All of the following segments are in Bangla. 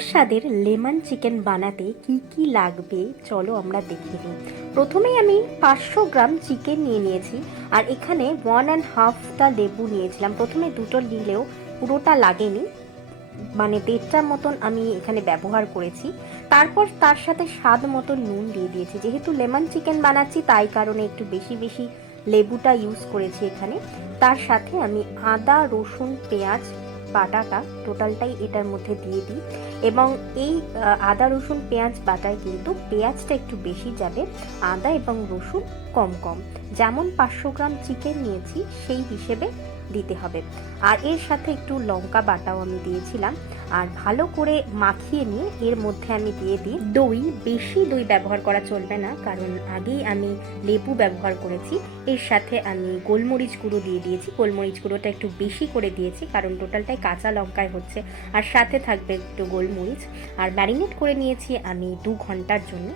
স্বাদের লেমন চিকেন বানাতে কি কি লাগবে? চলো আমরা দেখে নিই। প্রথমেই আমি পাঁচশো গ্রাম চিকেন নিয়ে নিয়েছি, আর এখানে ওয়ান অ্যান্ড হাফটা লেবু নিয়েছিলাম। প্রথমে দুটো নিলেও পুরোটা লাগেনি। মানে দেড়টার মতন আমি এখানে ব্যবহার করেছি। তারপর তার সাথে স্বাদ মতো নুন দিয়ে দিয়েছি। যেহেতু লেমন চিকেন বানাচ্ছি, তাই কারণে একটু বেশি বেশি লেবুটা ইউজ করেছি এখানে। তার সাথে আমি আদা, রসুন, পেঁয়াজ বাটাটা টোটালটাই এটার মধ্যে দিয়ে দিই। এবং এই আদা, রসুন, পেঁয়াজ বাটায় কিন্তু পেঁয়াজটা একটু বেশি যাবে, আদা এবং রসুন কম কম। যেমন পাঁচশো গ্রাম চিকেন নিয়েছি, সেই হিসেবে দিতে হবে। আর এর সাথে একটু লঙ্কা বাটাও আমি দিয়েছিলাম। আর ভালো করে মাখিয়ে নিয়ে এর মধ্যে আমি দিয়ে দিই দই। বেশি দই ব্যবহার করা চলবে না, কারণ আগেই আমি লেবু ব্যবহার করেছি। এর সাথে আমি গোলমরিচ গুঁড়ো দিয়ে দিয়েছি। গোলমরিচ গুঁড়োটা একটু বেশি করে দিয়েছি, কারণ টোটালটাই কাঁচা লঙ্কায় হচ্ছে। আর সাথে থাকবে একটু গোলমরিচ। আর ম্যারিনেট করে নিয়েছি আমি দু ঘণ্টার জন্য।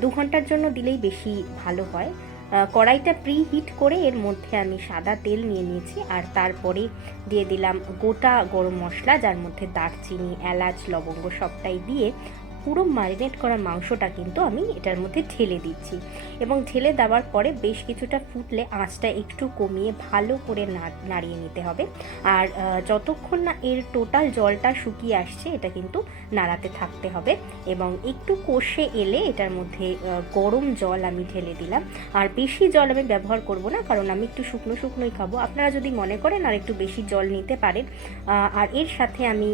দু ঘণ্টার জন্য দিলেই বেশি ভালো হয়। কড়াইটা প্রি হিট করে এর মধ্যে আমি সাদা তেল নিয়ে নিয়েছি আর তারপরে দিয়ে দিলাম গোটা গরম মশলা, যার মধ্যে দারচিনি, এলাচ, লবঙ্গ সবটাই দিয়ে পুরো ম্যারিনেট করা মাংসটা কিন্তু আমি এটার মধ্যে ঢেলে দিচ্ছি। এবং ঢেলে দেওয়ার পরে বেশ কিছুটা ফুটলে আঁচটা একটু কমিয়ে ভালো করে নাড়িয়ে নিতে হবে। আর যতক্ষণ না এর টোটাল জলটা শুকিয়ে আসছে, এটা কিন্তু নাড়াতে থাকতে হবে। এবং একটু কষে এলে এটার মধ্যে গরম জল আমি ঢেলে দিলাম। আর বেশি জল আমি ব্যবহার করব না, কারণ আমি একটু শুকনো শুকনোই খাব। আপনারা যদি মনে করেন আর একটু বেশি জল নিতে পারেন আর এর সাথে আমি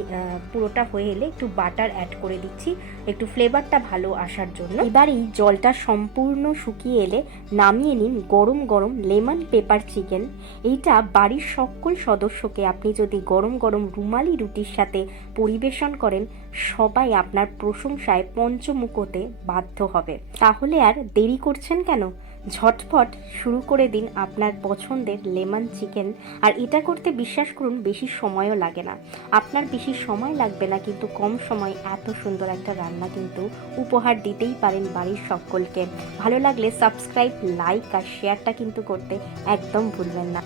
পুরোটা হয়ে এলে একটু বাটার অ্যাড করে দিচ্ছি। একটু ফ্লেভারটা ভালো আসার জন্য। এবার এই জলটা সম্পূর্ণ শুকিয়ে এলে নামিয়ে নিন গরম গরম লেমন পেপার চিকেন। এইটা বাড়ির সকল সদস্যকে আপনি যদি গরম গরম রুমালি রুটির সাথে পরিবেশন করেন, সবাই আপনার প্রশংসায় পঞ্চমুখতে বাধ্য হবে। তাহলে আর দেরি করছেন কেন? ঝটপট শুরু করে দিন আপনার পছন্দের লেমন চিকেন। আর এটা করতে বিশ্বাস করুন, বেশি সময়ও লাগে না। আপনার বেশি সময় লাগবে না, কিন্তু কম সময় এত সুন্দর একটা রান্না কিন্তু উপহার দিতেই পারেন বাড়ির সকলকে। ভালো লাগলে সাবস্ক্রাইব লাইক আর শেয়ারটা কিন্তু করতে একদম ভুলবেন না।